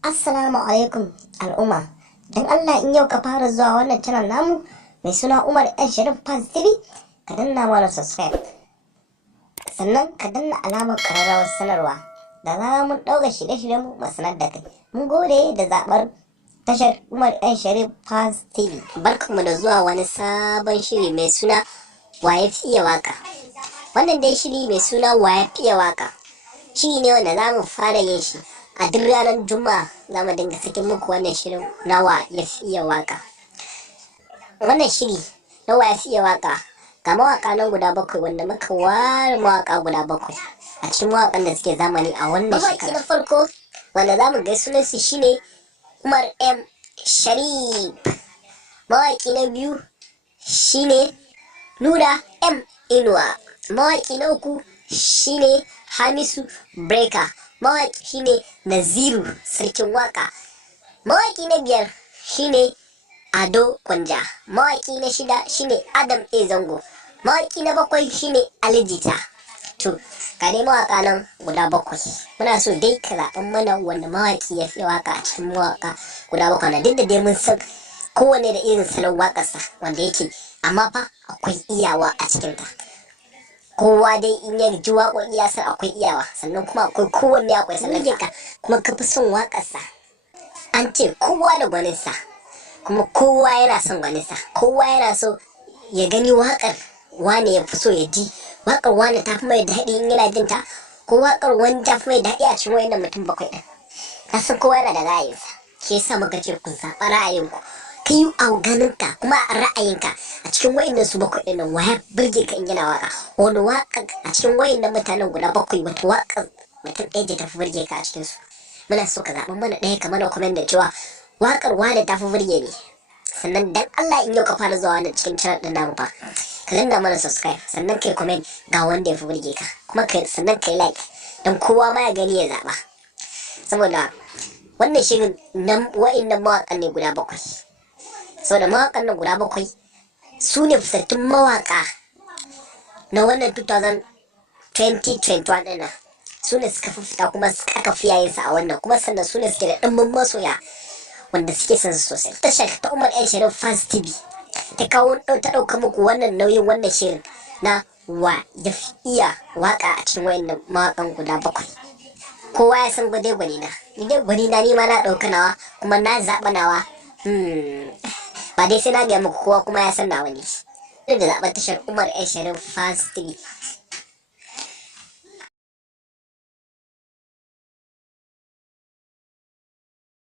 Assalamu alaikum al'umma. Don Allah in yau ka fara zuwa wannan channel namu mai suna Umar N Sharif Fans TV, ka danna mana subscribe. Sannan ka danna alamar ƙararrawar sanarwa da za mu ɗauka shirye-shiryen mu sanar da kai. Mun gode da zaɓar tashar Umar N Sharif Fans TV. Barkanmu da zuwa wani sabon shiri mai suna Wa ya fi iya waka. Wannan dai shiri mai suna Wa ya fi iya waka shiri ne wanda za mu fara yin shi a duk ranar Juma'a. Za mu dinga sakin muku wannan shirin na Wa ya fi iya waka. Wannan shiri na Wa ya fi iya waka ga mawaka nan guda bakwai wanda muka ware mawaka guda bakwai a cikin mawakan da suke zamani a wannan shekara. Na farko wanda za mu ga sunansu shine Umar M Sharif. Mawaki na biyu shine Nura M Inuwa. Mawaki na uku shine Hamisu Breaker. Mawaki shine Naziru Sarkin Waka. Mawaki na biyar shine Ado Gwanja. Mawaki na shida shine Adam A Zango. Mawaki na bakwai shine Ali Jita. To, ga dai mawaka nan guda bakwai. Muna so dai ka zaɓen mana wanda mawaki ya fi waka a cikin mawaka guda bakwai na, duk da dai mun san kowane da irin salon waƙarsa wanda yake, amma fa akwai iyawa a cikinta. Kowa dai in ya ji waƙoƙi ya san akwai iyawa, sannan kuma akwai kowanne akwai salon ka kuma ka fi son waƙarsa. An ce kowa da gwaninsa, kuma kowa yana son gwaninsa. Kowa yana so ya gani waƙar wane ya fi so ya ji. Waƙar wane ta fi mai daɗi in yana jin ta, ko waƙar wani ta fi mai daɗi a cikin wayannan mutum bakwai ɗin. Na san kowa yana da ra'ayinsa, ke sa muka ce ku zaɓa ra'ayinku. Ka yi a ganinka kuma a ra'ayinka a cikin wayannan su bakwai ɗin nan, waya birge ka in yana waƙa. Wani waƙa a cikin wayannan mutanen guda bakwai, wata waƙar mutum ɗaya ce ta fi birge ka a cikinsu. Muna so ka zaɓa mana ɗaya, ka mana comment da cewa waƙar wane ta fi birge ni. Sannan dan Allah in yau ka fara zuwa wannan cikin channel ɗin namu fa, ka danna mana subscribe, sannan kai comment ga wanda ya fi burge ka, kuma sannan kai like don kowa ma ya gani ya zaɓa. Saboda wannan shirin nan wa'innan mawaƙan ne guda bakwai. Saboda mawaƙan nan guda bakwai su ne fitattun mawaƙa na wannan 2021 ɗin nan. Su ne suka fi fita kuma aka fi yayin sa a wannan, kuma sannan su ne suke da ɗimbin masoya wanda suke son su sosai. Tashar ta Umar N Sharif Fans TV ta kawo ta ɗauka muku wannan nauyin wannan shirin na Wa ya fi iya waka a cikin wayannan mawakan guda bakwai. Kowa ya san gwade gwani na, ni dai gwani na ni ma na ɗauka nawa kuma na zaɓa nawa. Ba dai sai na gaya muku, kowa kuma ya san nawa ne. Duk da zaɓen tashar Umar N Sharif Fans TV.